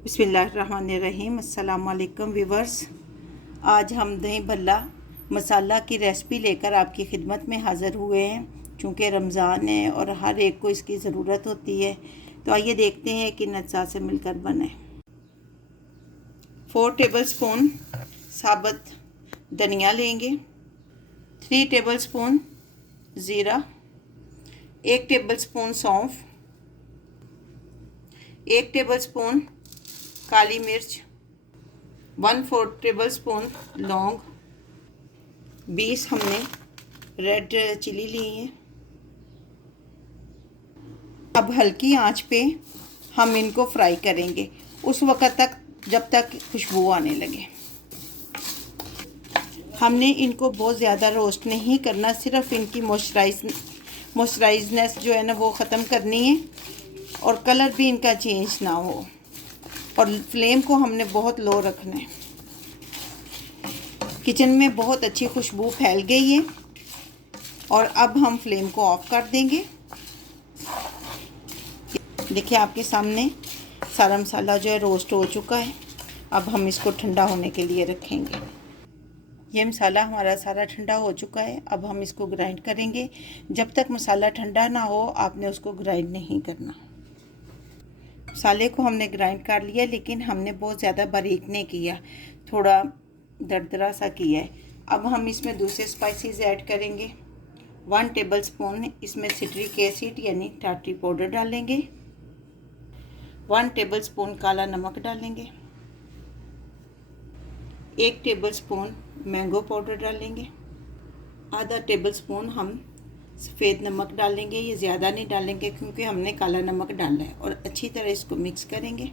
बिस्मिल्लाहिर्रहमानिर्रहीम। अस्सलाम वालेकुम व्यूवर्स। आज हम दही भल्ला मसाला की रेसिपी लेकर आपकी खिदमत में हाज़िर हुए हैं। चूँकि रमज़ान है और हर एक को इसकी ज़रूरत होती है, तो आइए देखते हैं कि नज़ा से मिलकर बने। 4 टेबलस्पून साबुत धनिया लेंगे, 3 टेबलस्पून ज़ीरा, 1 टेबलस्पून सौंफ, 1 टेबलस्पून काली मिर्च, 1/4 टेबलस्पून लौंग, 20 हमने रेड चिली ली है। अब हल्की आंच पे हम इनको फ्राई करेंगे उस वक़्त तक जब तक खुशबू आने लगे। हमने इनको बहुत ज़्यादा रोस्ट नहीं करना, सिर्फ इनकी मॉइस्चराइजनेस जो है ना वो ख़त्म करनी है और कलर भी इनका चेंज ना हो। और फ्लेम को हमने बहुत लो रखना है। किचन में बहुत अच्छी खुशबू फैल गई है और अब हम फ्लेम को ऑफ कर देंगे। देखिए आपके सामने सारा मसाला जो है रोस्ट हो चुका है। अब हम इसको ठंडा होने के लिए रखेंगे। ये मसाला हमारा सारा ठंडा हो चुका है। अब हम इसको ग्राइंड करेंगे। जब तक मसाला ठंडा ना हो आपने उसको ग्राइंड नहीं करना। मसाले को हमने ग्राइंड कर लिया, लेकिन हमने बहुत ज़्यादा बारीक नहीं किया, थोड़ा दरदरा सा किया है। अब हम इसमें दूसरे स्पाइसेस ऐड करेंगे। 1 टेबलस्पून इसमें सिट्रिक एसिड यानी टाटरी पाउडर डालेंगे, 1 टेबलस्पून काला नमक डालेंगे, 1 टेबलस्पून मैंगो पाउडर डालेंगे, आधा टेबलस्पून हम सफ़ेद नमक डालेंगे। ये ज़्यादा नहीं डालेंगे क्योंकि हमने काला नमक डाला है। और अच्छी तरह इसको मिक्स करेंगे।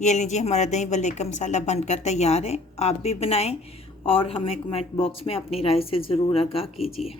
ये लीजिए हमारा दही भल्ले का मसाला बनकर तैयार है। आप भी बनाएं और हमें कमेंट बॉक्स में अपनी राय से ज़रूर आगाह कीजिए।